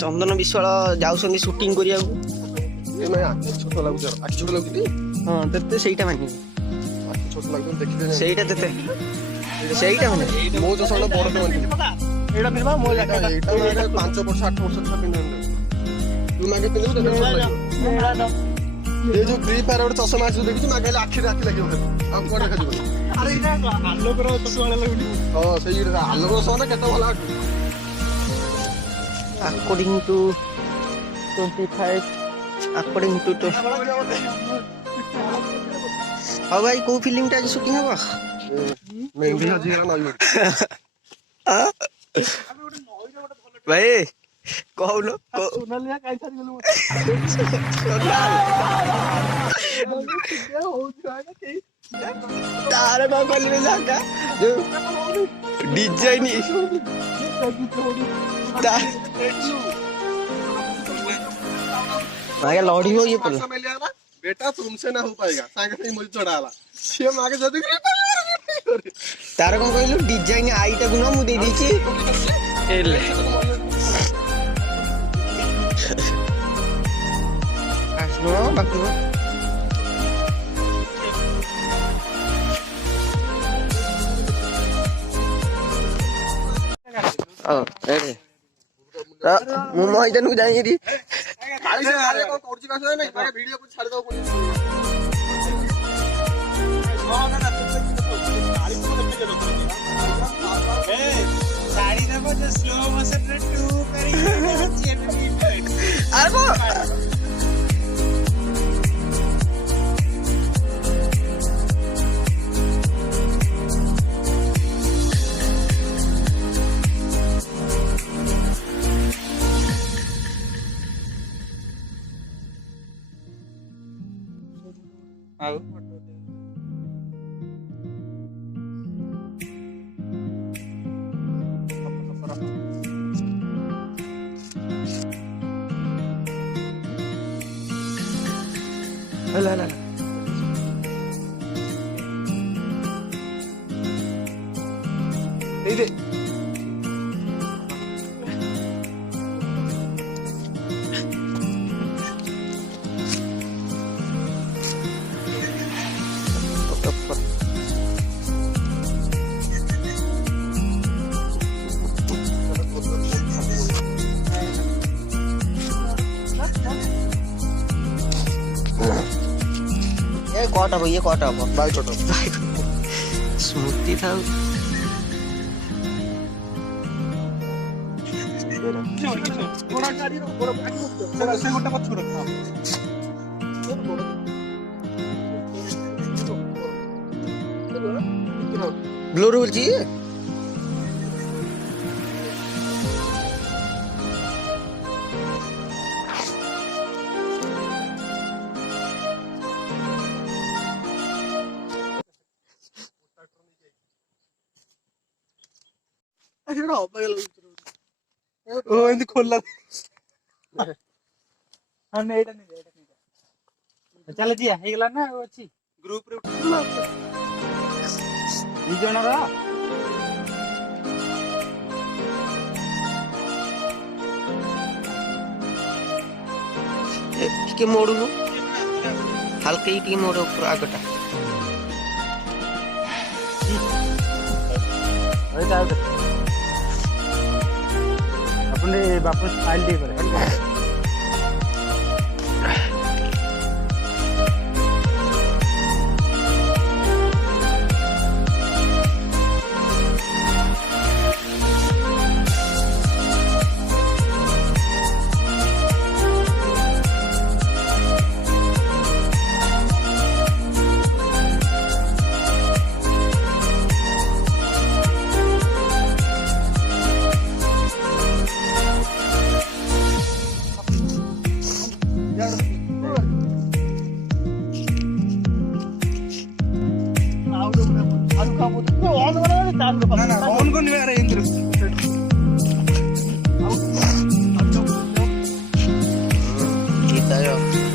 ଚନ୍ଦନ ବିଶ୍ୱାଳ ଯାଉଛନ୍ତି ସୁଟିଂ କରିବାକୁ। ଛୋଟ ଲାଗୁଛି ଆଖି ଛୋଟ ଲାଗୁଛି। ହଁ ତେତେ ସେଇଟା ମାନିବ, ଆଖି ଛୋଟ ଲାଗୁଛି ଦେଖିଲେ ସେଇଟା ତେତେ ସେଇଟା ମାନେ ମୋ ତ ବଡ ମାନିବି। ଏଇଟା ଫିରବା ମୋ ଏଇଟା 5 ବର୍ଷ 8 ବର୍ଷ ଛୁଆ ପିନ୍ଧନ୍ତି। ତୁ ମାଗେ ପିନ୍ଧିବୁ ତତେ ଛୋଟ ଲାଗିବ। ଏ ଯୋଉ ଫ୍ରି ଫାୟାର ଗୋଟେ ଚଷମା ଆସିବ ଦେଖିଛୁ, ମାଗେଲେ ଆଖିରେ ଆଖି ଲାଗିବ ଆଉ କୁଆଡେ ଦେଖାଯିବ। ଆରେ ଏଇଟା ଆଲୋକର ଚଷମା ଲାଗୁନି। ହଁ ସେଇଟା ଆଲୋକ ଚଷମା କେତେ ଭଲ ଆଠୁ। according to 25 according to ହଉ ଭାଇ କୋଉ ଫିଲ୍ମଟା ଆଜି ସୁଟିଂ ହବ? ମେହେନ୍ଦି ହଜିଗଲା ନଈ ବଡି। ଭାଇ କହୁନ ସୋନାଲିଆ କାଇ ଛାଡିଗଲୁ ତାର କଣ କରିବେ ଜାଗା ଯୋଉ ଡିଜାଇନ आगे लड़ियो ये पर बेटा तुमसे ना हो पाएगा सागे से मुझे चढ़ाला से मागे जदी तार कोन कहलु डिजाइन आईटा गुना मु दे दी छी एले आसनो बाकु ओ रेडी मु मैदान को जाई री गाड़ी से मारे को तोड़ची कास नहीं मागे वीडियो को छाड़ दो कोनी हां ना गाड़ी को देखते चलो ए गाड़ी ना को स्लो मोशन रे 2 करी अरे वो आओ ला ला दे ये कोटा भाई ये कोटा बाइक छोटो स्मूथी था थोड़ा गाड़ी रो थोड़ा बाकी से गोटे पछ रखा ब्लू रोल जी एटा अबगल ओ एंदी खोलला हां ने एटा नहीं चल जी हे गेला ना अछि ग्रुप रे दी जण रा ଟିକେ ମୋଡୁनु हल्के ही मोड़ ऊपर आगटा अपने वापस फाइल दे करे ऑन को नहीं आ रहा है इंद्र ତାର